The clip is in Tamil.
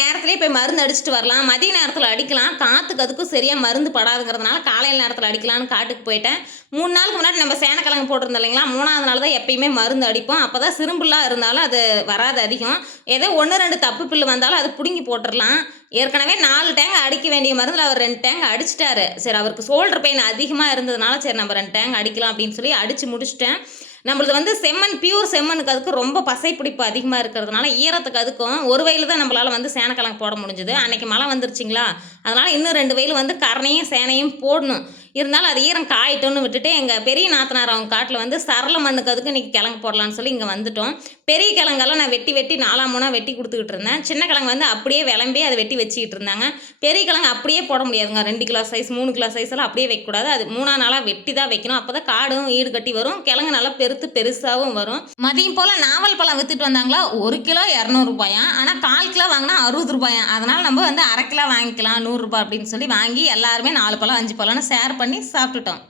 நேரத்திலேயே போய் மருந்து அடிச்சுட்டு வரலாம். மதிய நேரத்தில அடிக்கலாம். காத்துக்கு அதுக்கும் சரியா மருந்து படாதுங்கிறதுனால காலையில நேரத்தில அடிக்கலான்னு காட்டுக்கு போயிட்டேன். 3 நாளுக்கு முன்னாடி நம்ம சேனக்கிழங்கு போட்டிருந்தோம் இல்லைங்களா? 3வது நாள் தான் எப்பயுமே மருந்து அடிப்போம். அப்பதான் சிறும்புல்லாம் இருந்தாலும் அது வராது அதிகம். ஏதோ 1, 2 தப்பு பில்லு வந்தாலும் அது புடுங்கி போட்டுறலாம். ஏற்கனவே 4 டேங்க் அடிக்க வேண்டிய மருந்துல அவர் 2 டேங்க் அடிச்சுட்டாரு. சரி அவருக்கு ஷோல்டர் பெயின் அதிகமா இருந்ததுனால, சரி நம்ம 2 டேங்க் அடிக்கலாம் அப்படின்னு சொல்லி அடிச்சு முடிச்சுட்டேன். நம்மளது வந்து செம்மண் பியூர் செம்மண்ணுக்கு அதுக்கு ரொம்ப பசைப்பிடிப்பு அதிகமா இருக்கிறதுனால, ஈரத்துக்கு அதுக்கும் ஒரு வெயிலு தான் நம்மளால வந்து சேனக்கிழங்கு போட முடிஞ்சது. அன்னைக்கு மழை வந்துருச்சுங்களா, அதனால இன்னும் 2 வெயிலு வந்து கரணையும், சேனையும் போடணும். இருந்தாலும் அது ஈரம் காயட்டும்னு விட்டுட்டு, எங்க பெரிய நாத்தனார் அவங்க காட்டுல வந்து சரள மண்ணுக்கு அதுக்கு இன்னைக்கு கிழங்கு போடலான்னு சொல்லி இங்க வந்துட்டோம். பெரிய கிழங்கெல்லாம் நான் வெட்டி வெட்டி 4ஆ 3ஆ வெட்டி குடுத்துக்கிட்டு இருந்தேன். சின்ன கிழங்கு வந்து அப்படியே விளம்பி அத வெட்டி வச்சுக்கிட்டு இருந்தாங்க. பெரிய கிழங்கு அப்படியே போட முடியாதுங்க. 2 கிலோ சைஸ், 3 கிலோ சைஸ் எல்லாம் அப்படியே வைக்கக்கூடாது. அது 3ஆ 4ஆ வெட்டி தான் வைக்கணும். அப்பதான் காடும் ஈடு கட்டி வரும். கிழங்கு நல்லா பெருத்து பெருசாவும் வரும். மதியம் போல நாவல் பழம் வித்துட்டு வந்தாங்களா, 1 கிலோ ரூ. 200 ஆனா 1/4 கிலோ வாங்குனா ரூ. 60. அதனால நம்ம வந்து 1/2 கிலோ வாங்கிக்கலாம் ரூ. 100 அப்படின்னு சொல்லி வாங்கி எல்லாருமே 4 பழம், 5 பழம்னு ஷேர் பண்ணி சாப்பிட்டுட்டோம்.